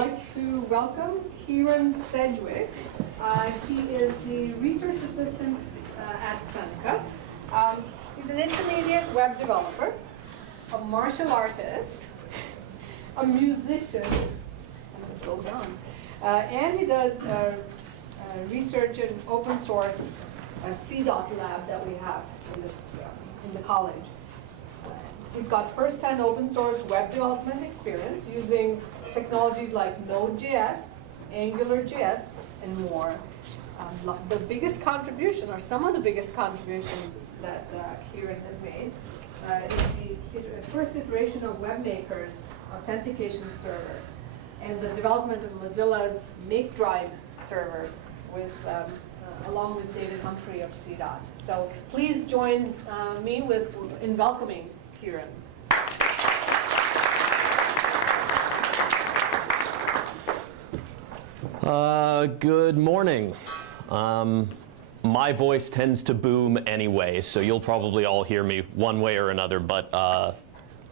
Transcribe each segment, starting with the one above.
like to welcome Kieran Sedgwick. He is the research assistant at Seneca. He's an intermediate web developer, a martial artist, a musician, and it goes on. And he does research in open source CDOT lab that we have in the college. He's got first-hand open source web development experience using technologies like Node.js, AngularJS, and more. The biggest contribution, or some of the biggest contributions that Kieran has made, is the first iteration of Webmaker's authentication server and the development of Mozilla's Make Drive server with along with David Humphrey of CDOT. So please join me in welcoming Kieran. Good morning. My voice tends to boom anyway, so you'll probably all hear me one way or another, but I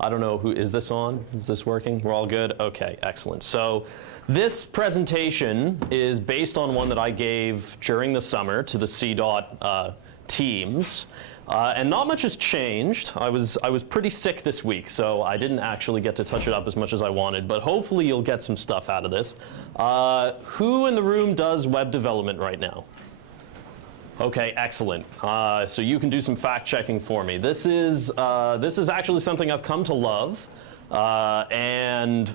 don't know is this on? Is this working? We're all good? Okay, excellent. So this presentation is based on one that I gave during the summer to the CDOT teams. And not much has changed. I was pretty sick this week, so I didn't actually get to touch it up as much as I wanted, but hopefully you'll get some stuff out of this. Who in the room does web development right now? Okay, excellent. So you can do some fact checking for me. This is actually something I've come to love, and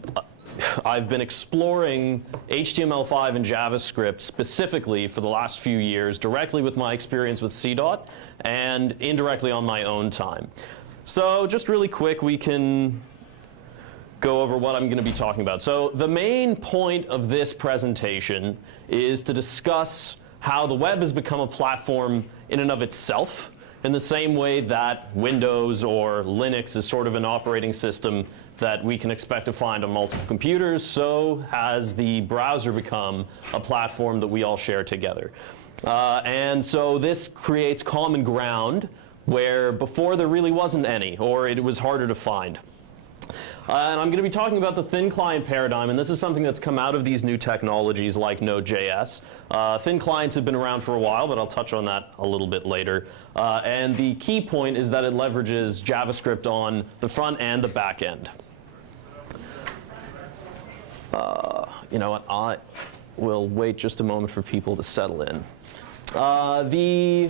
I've been exploring HTML5 and JavaScript specifically for the last few years, directly with my experience with CDOT and indirectly on my own time. So just really quick, we can go over what I'm going to be talking about. So the main point of this presentation is to discuss how the web has become a platform in and of itself, in the same way that Windows or Linux is sort of an operating system that we can expect to find on multiple computers, so has the browser become a platform that we all share together. And so this creates common ground where before there really wasn't any, or it was harder to find. And I'm going to be talking about the thin client paradigm, and this is something that's come out of these new technologies like Node.js. Thin clients have been around for a while, but I'll touch on that a little bit later. And the key point is that it leverages JavaScript on the front and the back end. You know what, I will wait just a moment for people to settle in. The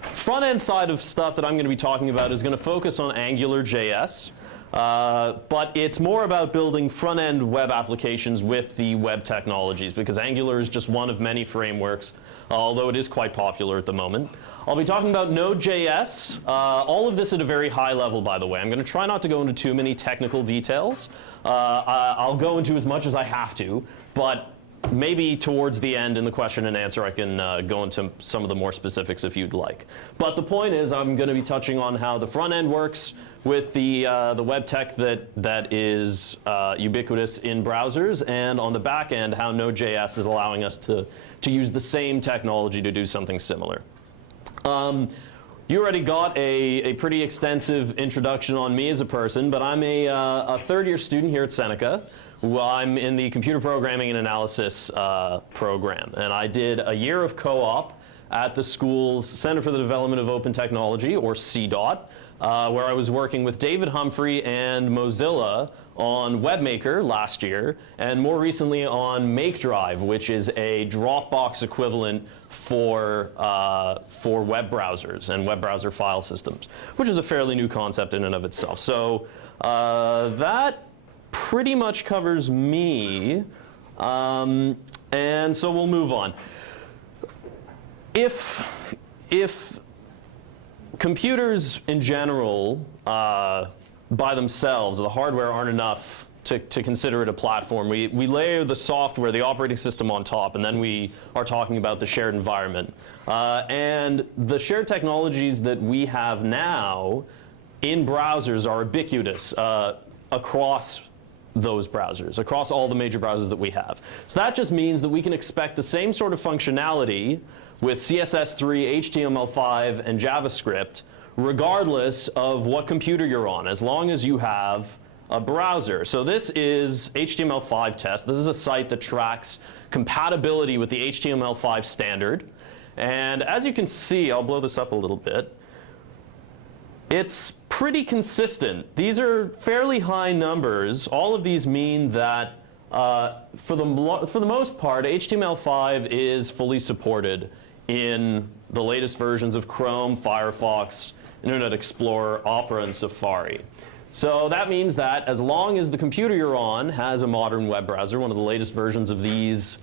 front end side of stuff that I'm going to be talking about is going to focus on AngularJS. But it's more about building front-end web applications with the web technologies, because Angular is just one of many frameworks, although it is quite popular at the moment. I'll be talking about Node.js, all of this at a very high level, by the way. I'm going to try not to go into too many technical details. I'll go into as much as I have to, but maybe towards the end in the question and answer I can go into some of the more specifics if you'd like. But the point is I'm going to be touching on how the front end works with the web tech that is ubiquitous in browsers, and on the back end how Node.js is allowing us to use the same technology to do something similar. You already got a pretty extensive introduction on me as a person, but I'm a third-year student here at Seneca. I'm in the computer programming and analysis program, and I did a year of co-op at the school's Center for the Development of Open Technology, or CDOT, where I was working with David Humphrey and Mozilla on Webmaker last year, and more recently on Make Drive, which is a Dropbox equivalent for web browsers and web browser file systems, which is a fairly new concept in and of itself. So that pretty much covers me, and so we'll move on. If computers in general by themselves, the hardware aren't enough to consider it a platform, we layer the software, the operating system on top, and then we are talking about the shared environment. And the shared technologies that we have now in browsers are ubiquitous across those browsers, across all the major browsers that we have. So that just means that we can expect the same sort of functionality with CSS3, HTML5, and JavaScript, regardless of what computer you're on, as long as you have a browser. So this is HTML5 test. This is a site that tracks compatibility with the HTML5 standard. And as you can see, I'll blow this up a little bit. It's pretty consistent. These are fairly high numbers. All of these mean that for the most part, HTML5 is fully supported in the latest versions of Chrome, Firefox, Internet Explorer, Opera, and Safari. So that means that as long as the computer you're on has a modern web browser, one of the latest versions of these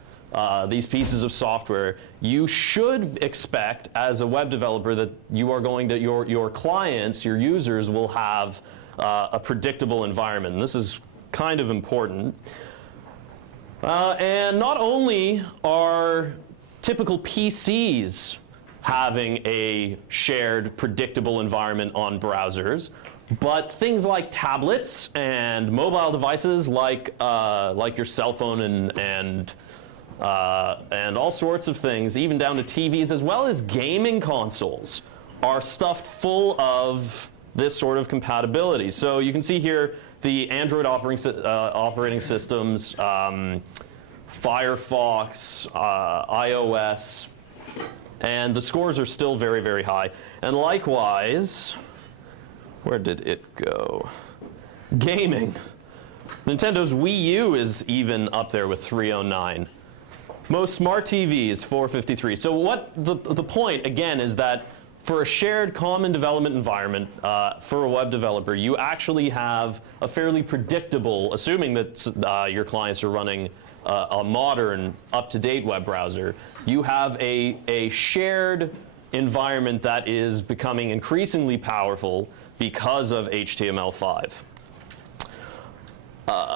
pieces of software, you should expect as a web developer that you are going to, your clients, your users will have a predictable environment. And this is kind of important. And not only are typical PCs having a shared predictable environment on browsers, but things like tablets and mobile devices like your cell phone and all sorts of things, even down to TVs, as well as gaming consoles, are stuffed full of this sort of compatibility. So you can see here the Android operating systems, Firefox, iOS, and the scores are still very, very high. And likewise, where did it go? Gaming. Nintendo's Wii U is even up there with 309. Most smart TVs, 453. So what the point, again, is that for a shared common development environment, for a web developer, you actually have a fairly predictable, assuming that your clients are running a modern, up-to-date web browser, you have a shared environment that is becoming increasingly powerful because of HTML5.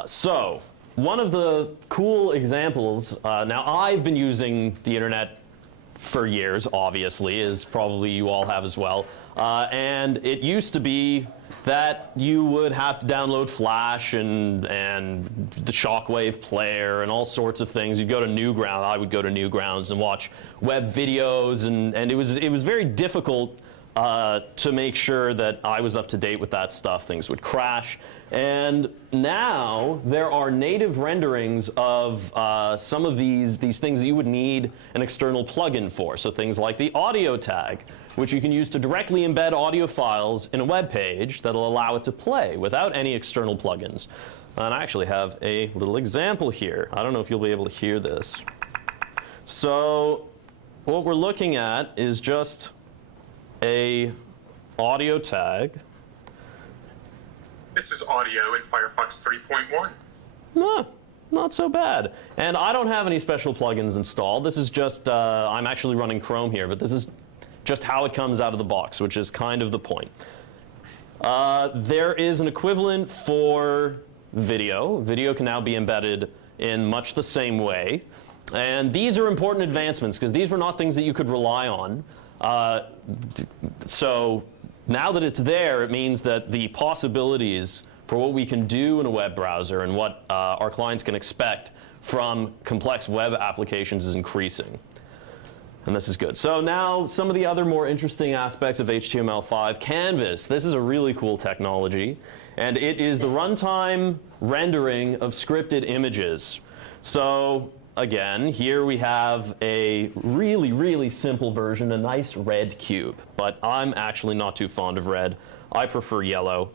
So one of the cool examples, now I've been using the internet for years, obviously, as probably you all have as well, and it used to be that you would have to download Flash and the Shockwave player and all sorts of things. You'd go to Newgrounds. I would go to Newgrounds and watch web videos, and it was very difficult to make sure that I was up to date with that stuff. Things would crash. And now there are native renderings of some of these things that you would need an external plugin for. So things like the audio tag, which you can use to directly embed audio files in a web page that'll allow it to play without any external plugins. And I actually have a little example here. I don't know if you'll be able to hear this. So what we're looking at is just a audio tag. This is audio in Firefox 3.1. Not so bad. And I don't have any special plugins installed. This is just, I'm actually running Chrome here, but this is just how it comes out of the box, which is kind of the point. There is an equivalent for video. Video can now be embedded in much the same way. And these are important advancements because these were not things that you could rely on. So now that it's there, it means that the possibilities for what we can do in a web browser and what our clients can expect from complex web applications is increasing. And this is good. So now some of the other more interesting aspects of HTML5. Canvas. This is a really cool technology. And it is the runtime rendering of scripted images. So again, here we have a really, really simple version, a nice red cube. But I'm actually not too fond of red. I prefer yellow.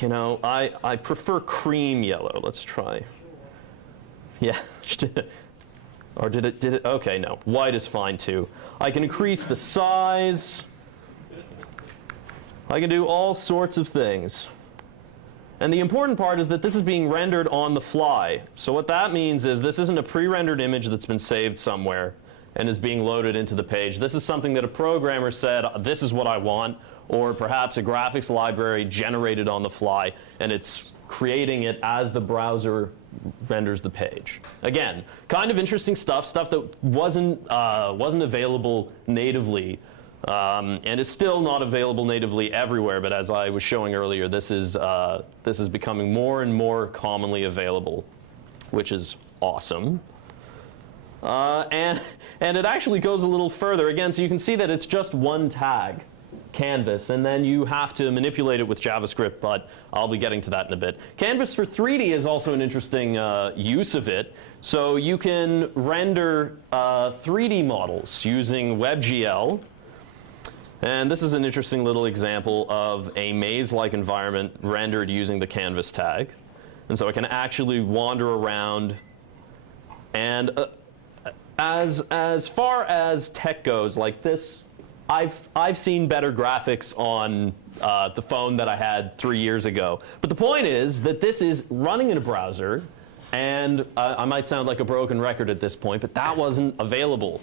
You know, I prefer cream yellow. Let's try. Yeah. Or did it? Okay, no. White is fine too. I can increase the size. I can do all sorts of things. And the important part is that this is being rendered on the fly. So what that means is this isn't a pre-rendered image that's been saved somewhere and is being loaded into the page. This is something that a programmer said, this is what I want, or perhaps a graphics library generated on the fly, and it's creating it as the browser renders the page. Again, kind of interesting stuff that wasn't available natively, and is still not available natively everywhere. But as I was showing earlier, this is becoming more and more commonly available, which is awesome. And it actually goes a little further again, so you can see that it's just one tag. Canvas, and then you have to manipulate it with JavaScript, but I'll be getting to that in a bit. Canvas for 3D is also an interesting use of it. So you can render 3D models using WebGL. And this is an interesting little example of a maze-like environment rendered using the Canvas tag. And so I can actually wander around. And as far as tech goes, like this, I've seen better graphics on the phone that I had 3 years ago. But the point is that this is running in a browser, and I might sound like a broken record at this point, but that wasn't available.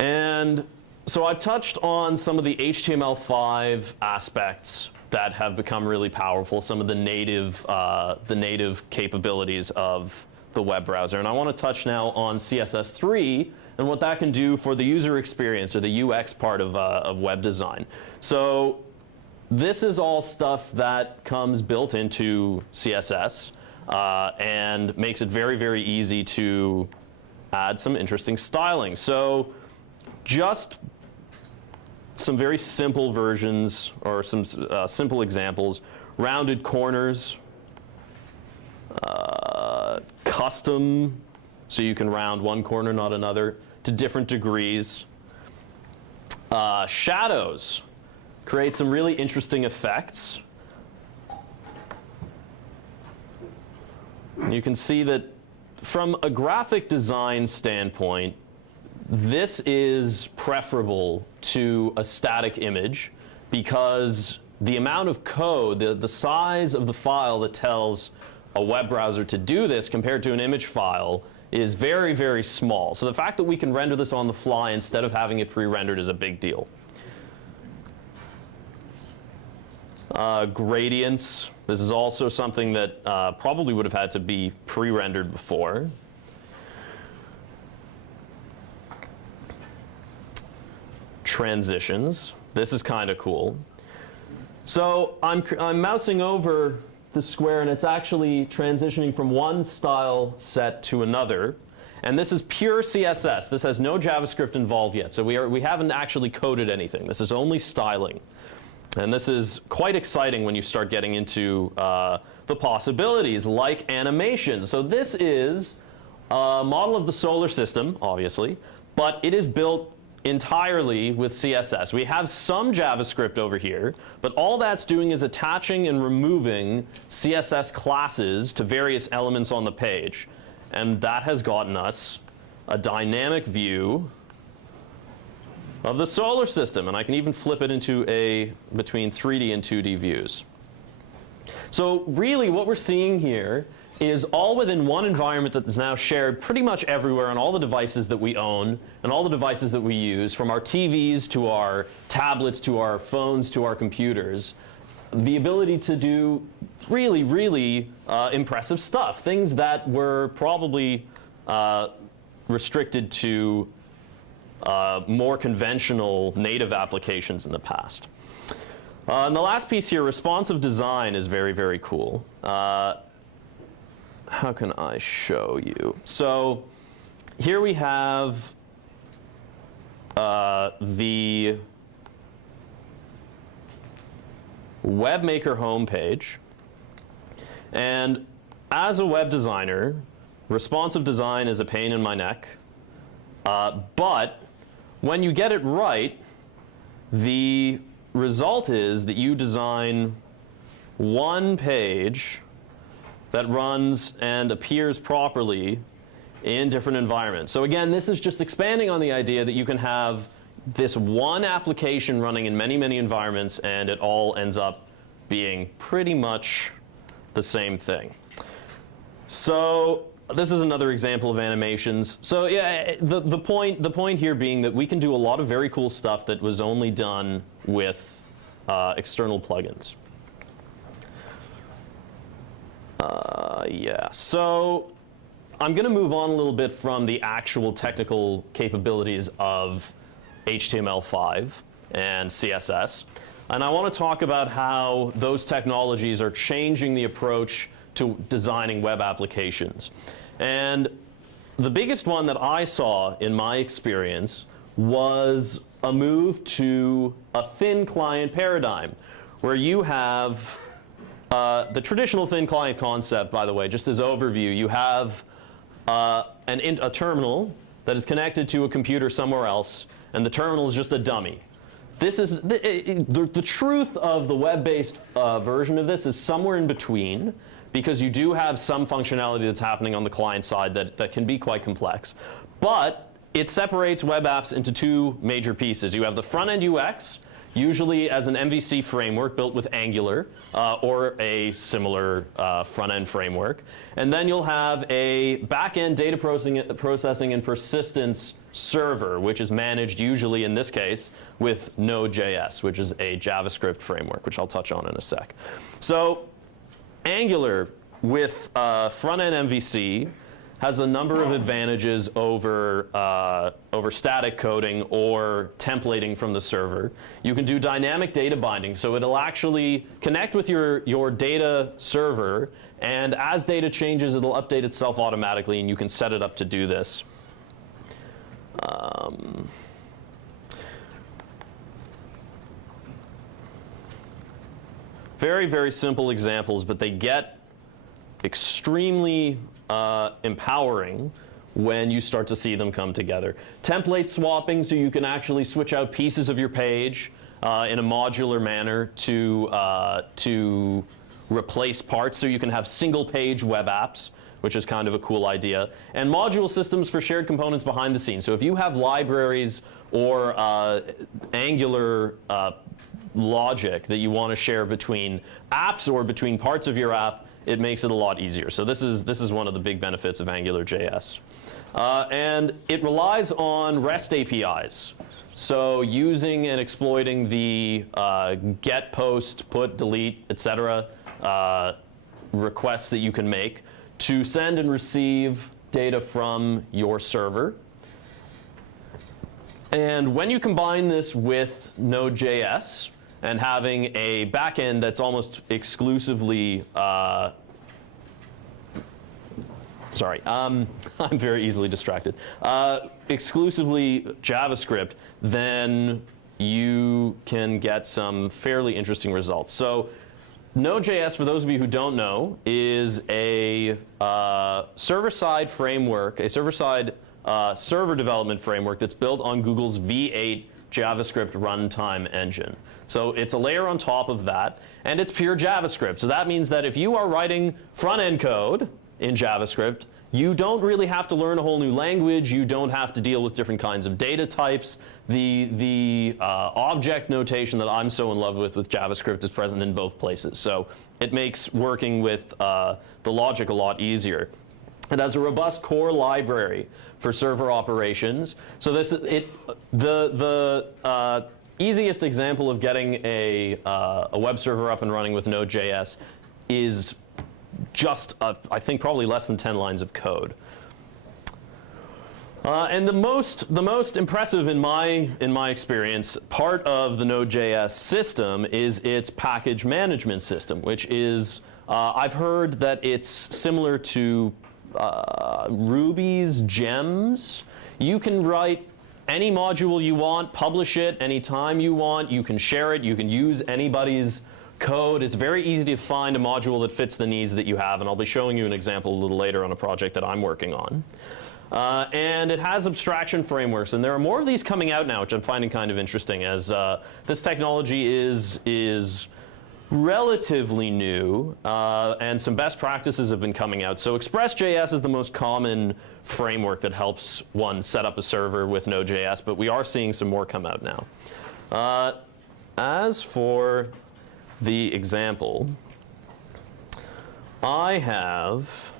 And so I've touched on some of the HTML5 aspects that have become really powerful, some of the native capabilities of the web browser. And I want to touch now on CSS3 and what that can do for the user experience, or the UX part of web design. So this is all stuff that comes built into CSS and makes it very, very easy to add some interesting styling. So just some very simple versions, or some simple examples. Rounded corners, custom, so you can round one corner, not another, to different degrees. Shadows create some really interesting effects. And you can see that from a graphic design standpoint, this is preferable to a static image, because the amount of code, the size of the file that tells a web browser to do this compared to an image file is very, very small. So the fact that we can render this on the fly instead of having it pre-rendered is a big deal. Gradients. This is also something that probably would have had to be pre-rendered before. Transitions. This is kind of cool. So I'm mousing over the square, and it's actually transitioning from one style set to another. And this is pure CSS. This has no JavaScript involved yet. So we haven't actually coded anything. This is only styling. And this is quite exciting when you start getting into the possibilities, like animation. So this is a model of the solar system, obviously, but it is built entirely with CSS. We have some JavaScript over here, but all that's doing is attaching and removing CSS classes to various elements on the page. And that has gotten us a dynamic view of the solar system. And I can even flip it into between 3D and 2D views. So really what we're seeing here is all within one environment that is now shared pretty much everywhere on all the devices that we own and all the devices that we use, from our TVs to our tablets to our phones to our computers. The ability to do really, really impressive stuff, things that were probably restricted to more conventional native applications in the past. And the last piece here, responsive design, is very, very cool. How can I show you? So here we have the Webmaker homepage. And as a web designer, responsive design is a pain in my neck. But when you get it right, the result is that you design one page that runs and appears properly in different environments. So again, this is just expanding on the idea that you can have this one application running in many, many environments, and it all ends up being pretty much the same thing. So this is another example of animations. So yeah, the point here being that we can do a lot of very cool stuff that was only done with external plugins. Yeah, so I'm going to move on a little bit from the actual technical capabilities of HTML5 and CSS. And I want to talk about how those technologies are changing the approach to designing web applications. And the biggest one that I saw in my experience was a move to a thin client paradigm, where you have the traditional thin client concept, by the way, just as overview. You have a terminal that is connected to a computer somewhere else, and the terminal is just a dummy. This is the truth of the web-based version of this is somewhere in between, because you do have some functionality that's happening on the client side that can be quite complex. But it separates web apps into two major pieces. You have the front-end UX, usually as an MVC framework built with Angular or a similar front-end framework. And then you'll have a back-end data processing and persistence server, which is managed usually, in this case, with Node.js, which is a JavaScript framework, which I'll touch on in a sec. So Angular with front-end MVC has a number of advantages over static coding or templating from the server. You can do dynamic data binding, so it'll actually connect with your data server, and as data changes, it'll update itself automatically, and you can set it up to do this. Very, very simple examples, but they get extremely empowering when you start to see them come together. Template swapping, so you can actually switch out pieces of your page in a modular manner to replace parts, so you can have single page web apps, which is kind of a cool idea. And module systems for shared components behind the scenes. So if you have libraries or Angular logic that you want to share between apps or between parts of your app, it makes it a lot easier. So this is one of the big benefits of AngularJS. And it relies on REST APIs. So using and exploiting the get, post, put, delete, etc. Requests that you can make to send and receive data from your server. And when you combine this with Node.js and having a backend that's almost exclusively I'm very easily distracted. Exclusively JavaScript, then you can get some fairly interesting results. So Node.js, for those of you who don't know, is a server-side framework, a server-side server development framework that's built on Google's V8 JavaScript runtime engine. So it's a layer on top of that, and it's pure JavaScript. So that means that if you are writing front-end code in JavaScript, you don't really have to learn a whole new language. You don't have to deal with different kinds of data types. The object notation that I'm so in love with JavaScript is present in both places. So it makes working with the logic a lot easier. It has a robust core library for server operations. So this is the easiest example of getting a web server up and running with Node.js is just, I think, probably less than 10 lines of code. And the most impressive in my experience part of the Node.js system is its package management system, which is, I've heard that it's similar to Ruby's gems. You can write any module you want, publish it anytime you want, you can share it, you can use anybody's code. It's very easy to find a module that fits the needs that you have, and I'll be showing you an example a little later on a project that I'm working on. And it has abstraction frameworks, and there are more of these coming out now, which I'm finding kind of interesting, as this technology is relatively new, and some best practices have been coming out. So Express.js is the most common framework that helps one set up a server with Node.js, but we are seeing some more come out now. As for the example, I have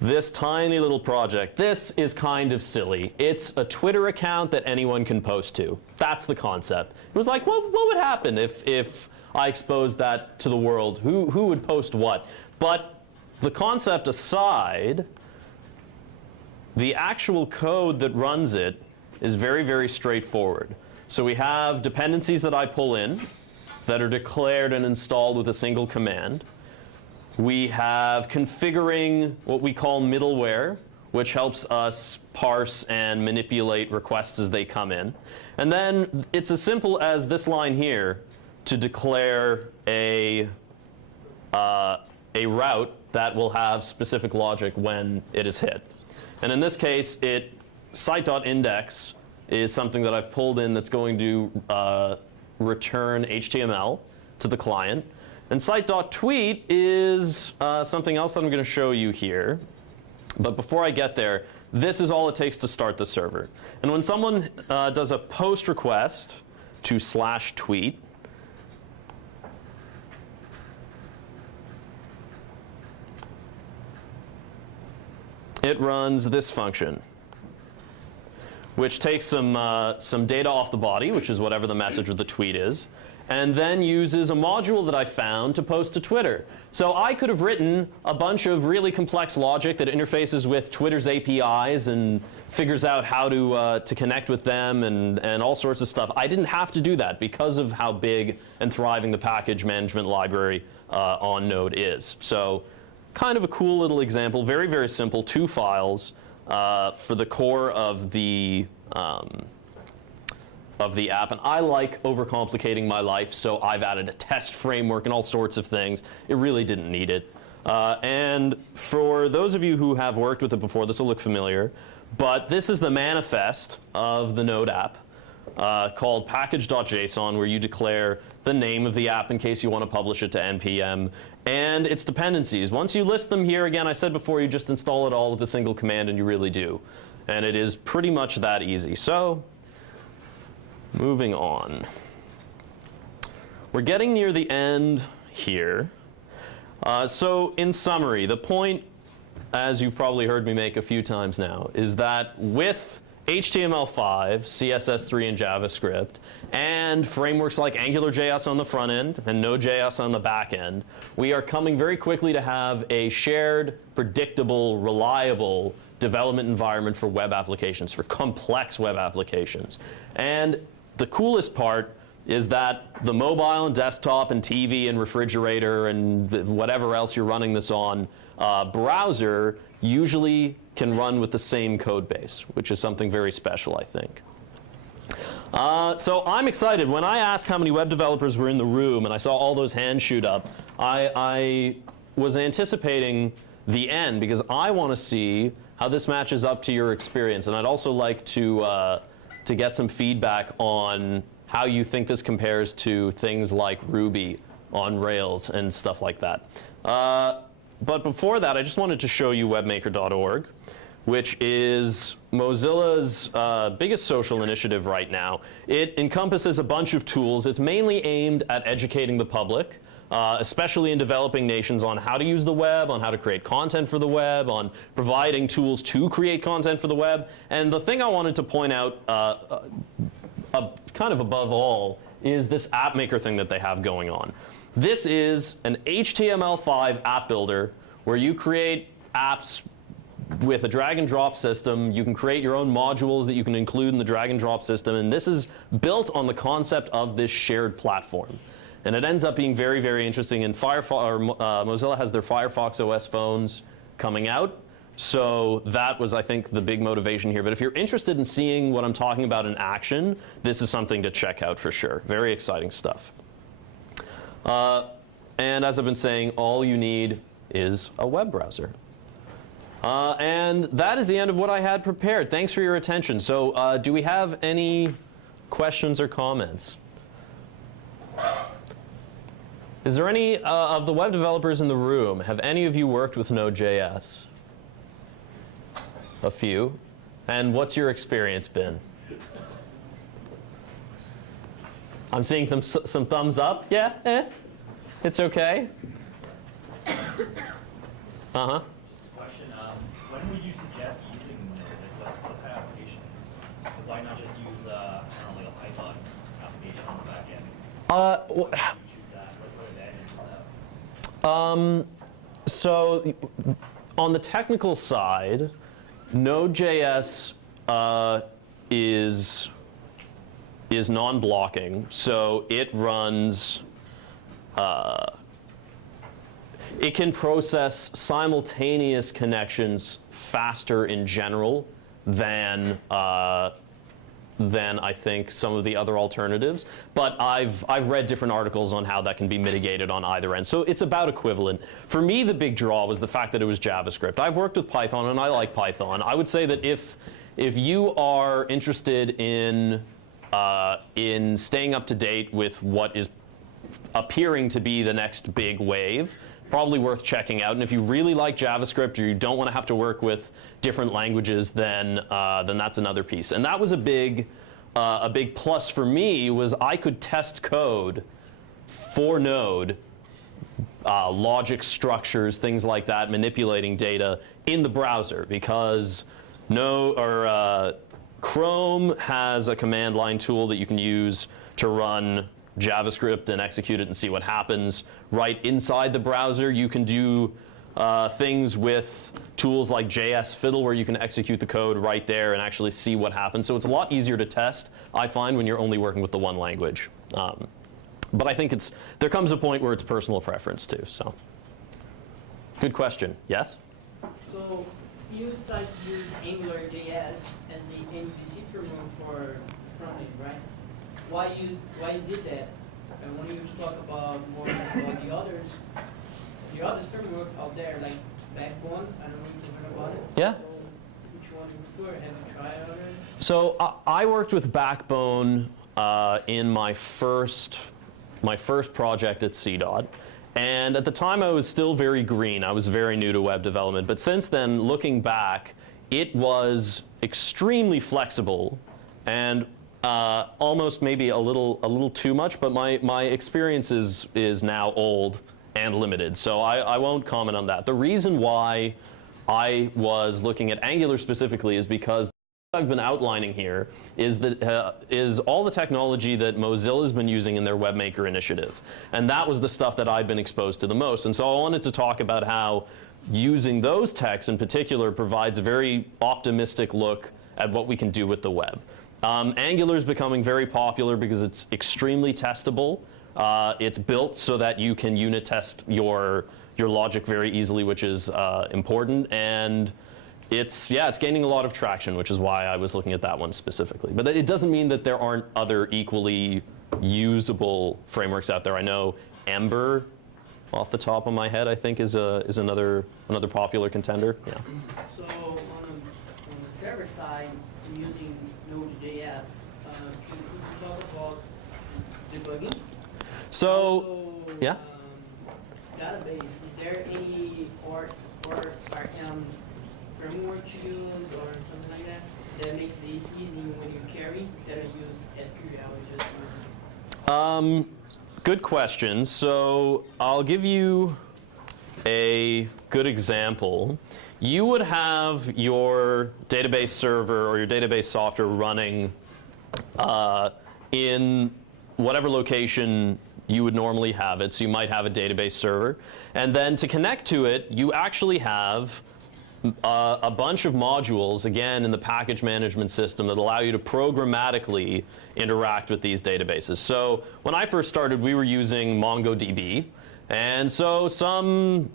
this tiny little project. This is kind of silly. It's a Twitter account that anyone can post to. That's the concept. It was like, what would happen if I exposed that to the world? Who would post what? But the concept aside, the actual code that runs it is very, very straightforward. So we have dependencies that I pull in that are declared and installed with a single command. We have configuring what we call middleware, which helps us parse and manipulate requests as they come in. And then it's as simple as this line here to declare a route that will have specific logic when it is hit. And in this case, site.index is something that I've pulled in that's going to return HTML to the client. And site.tweet is something else that I'm going to show you here. But before I get there, this is all it takes to start the server. And when someone does a post request to /tweet, it runs this function, which takes some data off the body, which is whatever the message or the tweet is, and then uses a module that I found to post to Twitter. So I could have written a bunch of really complex logic that interfaces with Twitter's APIs and figures out how to connect with them and all sorts of stuff. I didn't have to do that because of how big and thriving the package management library on Node is. So kind of a cool little example, very, very simple, 2 files for the core of the app. And I like overcomplicating my life, so I've added a test framework and all sorts of things. It really didn't need it. And for those of you who have worked with it before, this will look familiar. But this is the manifest of the Node app called package.json, where you declare the name of the app in case you want to publish it to NPM, and its dependencies. Once you list them here, again, I said before, you just install it all with a single command, and you really do. And it is pretty much that easy. So, moving on. We're getting near the end here. So, in summary, the point, as you've probably heard me make a few times now, is that with HTML5, CSS3, and JavaScript, and frameworks like AngularJS on the front end and Node.js on the back end, we are coming very quickly to have a shared, predictable, reliable development environment for web applications, for complex web applications. And the coolest part is that the mobile and desktop and TV and refrigerator and whatever else you're running this on browser usually can run with the same code base, which is something very special, I think. So I'm excited. When I asked how many web developers were in the room and I saw all those hands shoot up, I was anticipating the end because I want to see how this matches up to your experience. And I'd also like to get some feedback on how you think this compares to things like Ruby on Rails and stuff like that. But before that, I just wanted to show you webmaker.org, which is Mozilla's biggest social initiative right now. It encompasses a bunch of tools. It's mainly aimed at educating the public, especially in developing nations, on how to use the web, on how to create content for the web, on providing tools to create content for the web. And the thing I wanted to point out kind of above all is this app maker thing that they have going on. This is an HTML5 app builder where you create apps with a drag and drop system. You can create your own modules that you can include in the drag and drop system, and this is built on the concept of this shared platform. And it ends up being very, very interesting. And Mozilla has their Firefox OS phones coming out, so that was, I think, the big motivation here. But if you're interested in seeing what I'm talking about in action, this is something to check out for sure. Very exciting stuff. And as I've been saying, all you need is a web browser. And that is the end of what I had prepared. Thanks for your attention. So do we have any questions or comments? Is there any of the web developers in the room, have any of you worked with Node.js? A few. And what's your experience been? I'm seeing some thumbs up. Yeah, it's okay. Uh-huh. Question, when would you suggest using Node? Like what kind of applications? Why not just use, I don't know, like a Python application on the back end? Why would you choose that? What advantage is that? So on the technical side, Node.js is non-blocking, so it runs it can process simultaneous connections faster in general than I think some of the other alternatives, but I've read different articles on how that can be mitigated on either end. So it's about equivalent. For me, the big draw was the fact that it was JavaScript. I've worked with Python and I like Python. I would say that if you are interested in staying up to date with what is appearing to be the next big wave, probably worth checking out. And if you really like JavaScript or you don't want to have to work with different languages, then that's another piece. And that was a big plus for me, was I could test code for Node, logic structures, things like that, manipulating data in the browser, because Chrome has a command line tool that you can use to run JavaScript and execute it and see what happens. Right inside the browser, you can do things with tools like JS Fiddle, where you can execute the code right there and actually see what happens. So it's a lot easier to test, I find, when you're only working with the one language. But I think there comes a point where it's personal preference too. So, good question. Yes? So you decide to use AngularJS as the MVC framework for frontend, right? Why you did that? And when you talk about more about the others frameworks out there, like Backbone, I don't know if you've heard about it. Yeah. So which one you prefer? Have you tried already? So I worked with Backbone in my first project at CDOT. And at the time, I was still very green. I was very new to web development. But since then, looking back, it was extremely flexible and almost maybe a little too much. But my experience is now old and limited, so I won't comment on that. The reason why I was looking at Angular specifically is because what I've been outlining here is all the technology that Mozilla has been using in their Webmaker initiative. And that was the stuff that I've been exposed to the most. And so I wanted to talk about how using those techs in particular provides a very optimistic look at what we can do with the web. Angular is becoming very popular because it's extremely testable. It's built so that you can unit test your logic very easily, which is important. And it's gaining a lot of traction, which is why I was looking at that one specifically. But it doesn't mean that there aren't other equally usable frameworks out there. I know Ember, off the top of my head, I think is another popular contender. Yeah. So on the server side, you're using Node.js. Can you talk about debugging? So, yeah. Database, is there any or framework to use or something like that makes it easy when you query instead of use SQL or just Good question. So I'll give you a good example. You would have your database server or your database software running in whatever location you would normally have it. So you might have a database server. And then to connect to it, you actually have a bunch of modules, again, in the package management system that allow you to programmatically interact with these databases. So when I first started, we were using MongoDB. And so some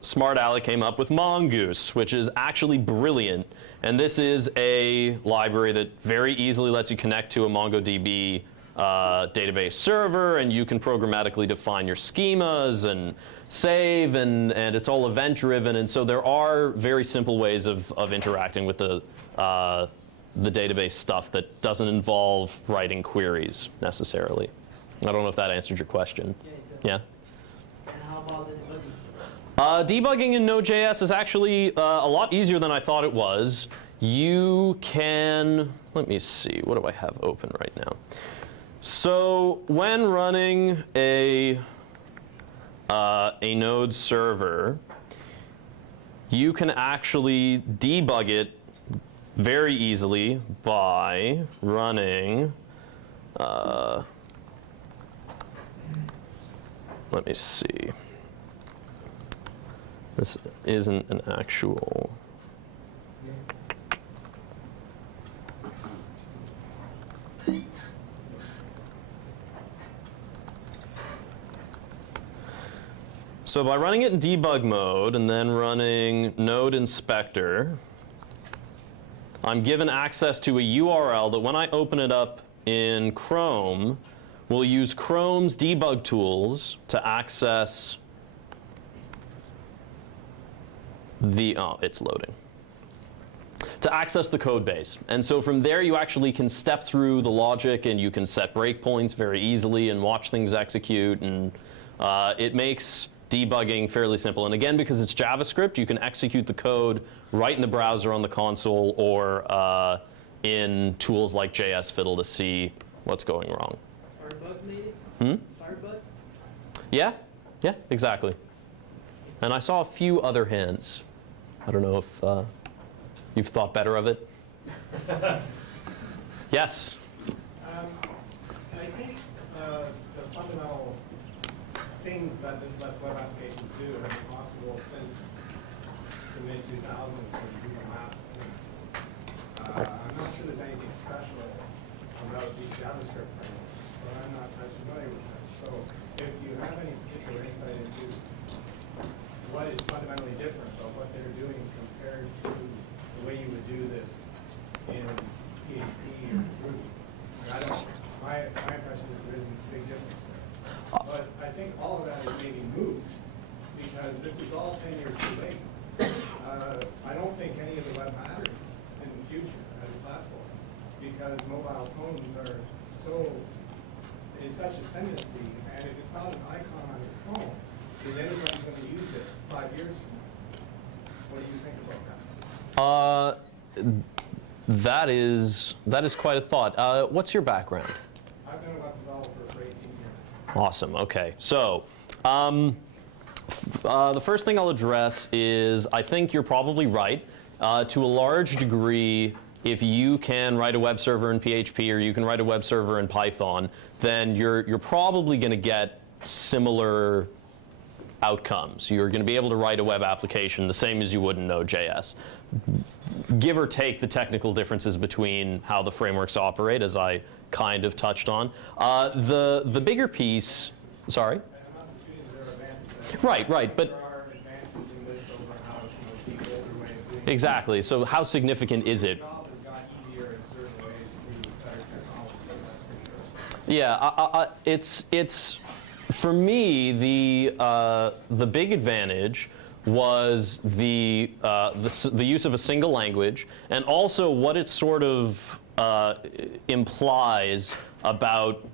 smart aleck came up with Mongoose, which is actually brilliant. And this is a library that very easily lets you connect to a MongoDB database server, and you can programmatically define your schemas and save, and it's all event driven. And so there are very simple ways of interacting with the database stuff that doesn't involve writing queries necessarily. I don't know if that answered your question. Yeah? And how about the debugging? Debugging in Node.js is actually a lot easier than I thought it was. You can, let me see, what do I have open right now? So when running a Node server, you can actually debug it very easily by running, let me see. This isn't an actual. So by running it in debug mode and then running node inspector, I'm given access to a URL that when I open it up in Chrome, will use Chrome's debug tools to access the, oh, it's loading. To access the code base. And so from there you actually can step through the logic and you can set breakpoints very easily and watch things execute, and it makes debugging fairly simple. And again, because it's JavaScript, you can execute the code right in the browser on the console or in tools like JS Fiddle to see what's going wrong. Firebug maybe? Firebug? Yeah, exactly. And I saw a few other hands. I don't know if you've thought better of it. Yes? I think the fundamental things that this lets web applications do have been possible since the mid-2000s with Google Maps. I'm not sure there's anything special about these JavaScript frameworks, but I'm not as familiar with them. So if you have any particular insight into what is fundamentally different about what they're doing compared to the way you would do this in PHP or Ruby. My impression is there isn't a big difference there. But I think all of that is maybe moved because this is all 10 years too late. I don't think any of the web matters in the future as a platform because mobile phones are in such ascendancy, and if it's not an icon on your phone, is anybody going to use it 5 years from now? What do you think about that? That is quite a thought. What's your background? I've been a web developer for 18 years. Awesome. Okay. So the first thing I'll address is I think you're probably right. To a large degree, if you can write a web server in PHP or you can write a web server in Python, then you're probably going to get similar outcomes. You're going to be able to write a web application the same as you would in Node.js. Give or take the technical differences between how the frameworks operate, as I kind of touched on. The bigger piece, sorry? I'm not disputing there are advances. Right, but there are advances in this over how the older way of doing it. exactly. So how significant is it? The job has gotten easier in certain ways through better technology, that's for sure. Yeah, it's for me the big advantage was the use of a single language, and also what it sort of implies about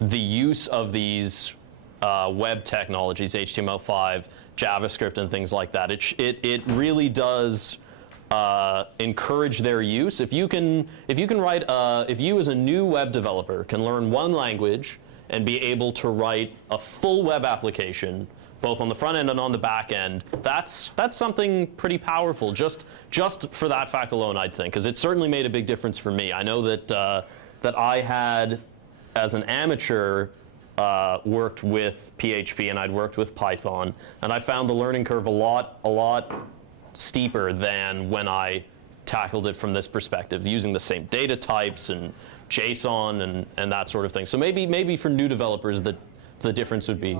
the use of these web technologies, HTML5, JavaScript, and things like that. It really does encourage their use. If you as a new web developer can learn one language and be able to write a full web application, both on the front end and on the back end, that's something pretty powerful. Just for that fact alone, I'd think, because it certainly made a big difference for me. I know that I had, as an amateur, worked with PHP and I'd worked with Python, and I found the learning curve a lot steeper than when I tackled it from this perspective, using the same data types and JSON and that sort of thing. So maybe for new developers the difference would be.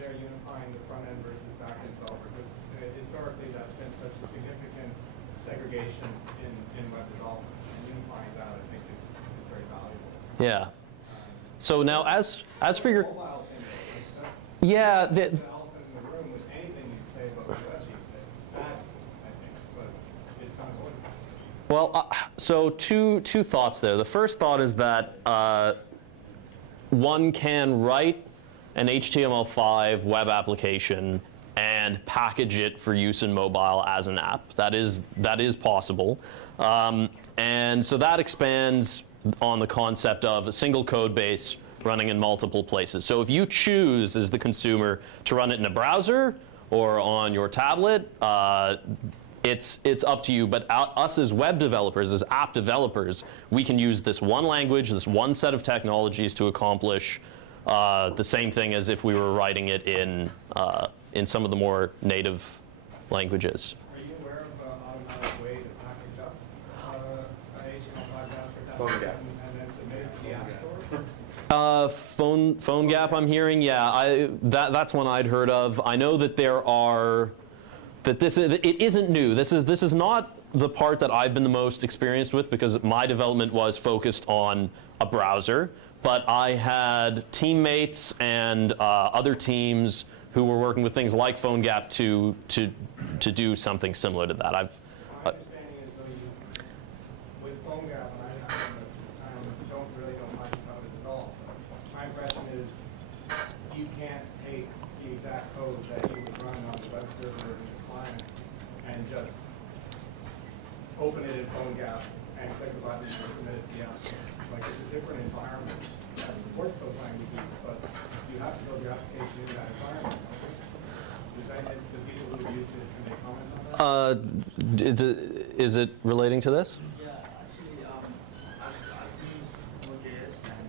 They're unifying the front end versus back end developer because historically that's been such a significant segregation in web development, and unifying that I think is very valuable. Yeah. So now as for your Mobile thing, that's yeah the elephant in the room with anything you say about the web these days. It's sad, I think, but it's unavoidable. well so two thoughts there. The first thought is that one can write an HTML5 web application and package it for use in mobile as an app. That is possible, and so that expands on the concept of a single code base running in multiple places. So if you choose as the consumer to run it in a browser or on your tablet, it's up to you. But us as web developers, as app developers, we can use this one language, this one set of technologies to accomplish the same thing as if we were writing it in some of the more native languages. Are you aware of an automatic way to package up an HTML5 JavaScript Phone application gap. and then submit it to the App Store? Phone gap, I'm hearing. Yeah, that's one I'd heard of. I know that it isn't new. This is not the part that I've been the most experienced with, because my development was focused on a browser. But I had teammates and other teams who were working with things like PhoneGap to do something similar to that. My understanding is though with PhoneGap, and I don't really know much about it at all, but my impression is you can't take the exact code that you would run on the web server in the client and just open it in PhoneGap and click a button and submit it to the app store. Like, it's a different environment that supports those languages, but you have to build your application in that environment. Do people who use it, can they comment on that? Is it relating to this? Yeah, actually, I've used Node.js and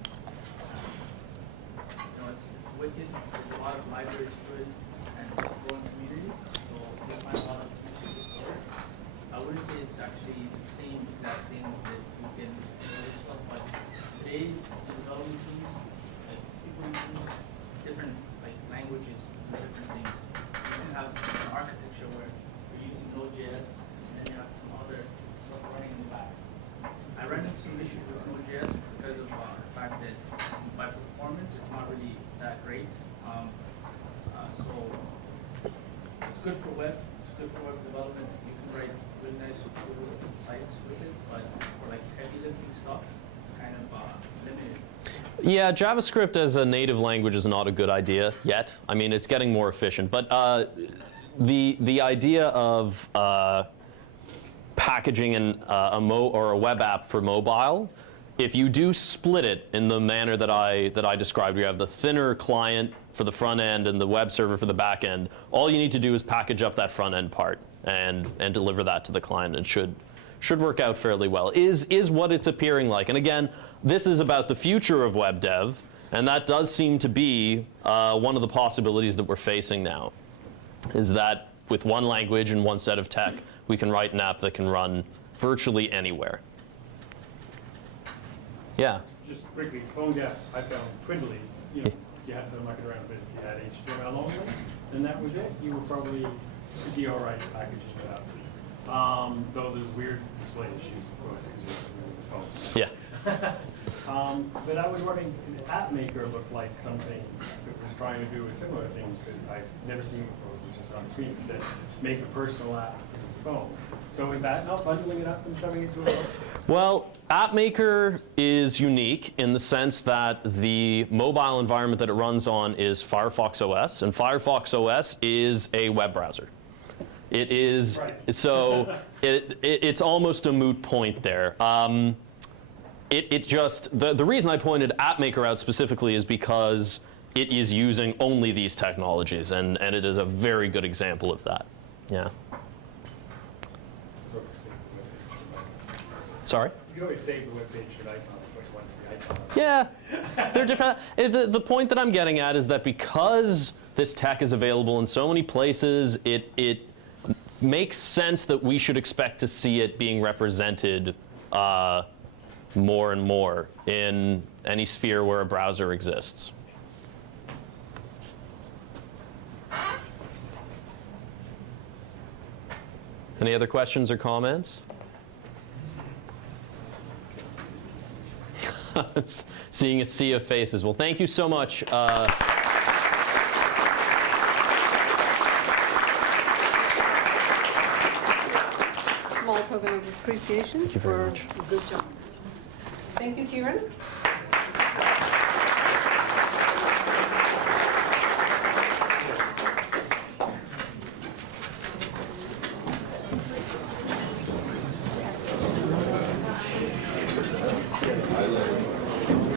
it's wicked. There's a lot of libraries to it and it's a growing community. So they find a lot of use in the store. I wouldn't say it's actually the same exact thing that you can do stuff, but today the development tools, like people use different languages and different things. You can have an architecture where you're using Node.js and then you have some other stuff running in the back. I ran into some issues with Node.js because of the fact that by performance it's not really that great. So it's good for web. It's good for web development. You can write really nice sites with it, but for heavy lifting stuff, it's kind of limited. Yeah, JavaScript as a native language is not a good idea yet. I mean, it's getting more efficient, but the idea of packaging a web app for mobile, if you do split it in the manner that I described, you have the thinner client for the front end and the web server for the back end. All you need to do is package up that front end part and deliver that to the client, and should work out fairly well. Is what it's appearing like. And again, this is about the future of web dev, and that does seem to be one of the possibilities that we're facing now, is that with one language and one set of tech, we can write an app that can run virtually anywhere. Yeah? Just quickly, PhoneGap, I found twiddly. You had to muck it around a bit. You had HTML only, and that was it. You were probably pretty all right packaging it up. Though there's weird display issues, of course, because you're using the phone. Yeah. But I was wondering, AppMaker looked like something that was trying to do a similar thing, because I've never seen it before. It was just on the screen. It said, make a personal app for your phone. So is that not bundling it up and shoving it through a Well, AppMaker is unique in the sense that the mobile environment that it runs on is Firefox OS, and Firefox OS is a web browser. It is, right. So it's almost a moot point there. The reason I pointed AppMaker out specifically is because it is using only these technologies, and it is a very good example of that. Yeah. Sorry? You can always save the web page to an icon, like one for the icon. Yeah, they're different. The point that I'm getting at is that because this tech is available in so many places, it makes sense that we should expect to see it being represented more and more in any sphere where a browser exists. Any other questions or comments? I'm seeing a sea of faces. Well, thank you so much. Small token of appreciation Thank you very for much. a good job. Thank you, Kieran.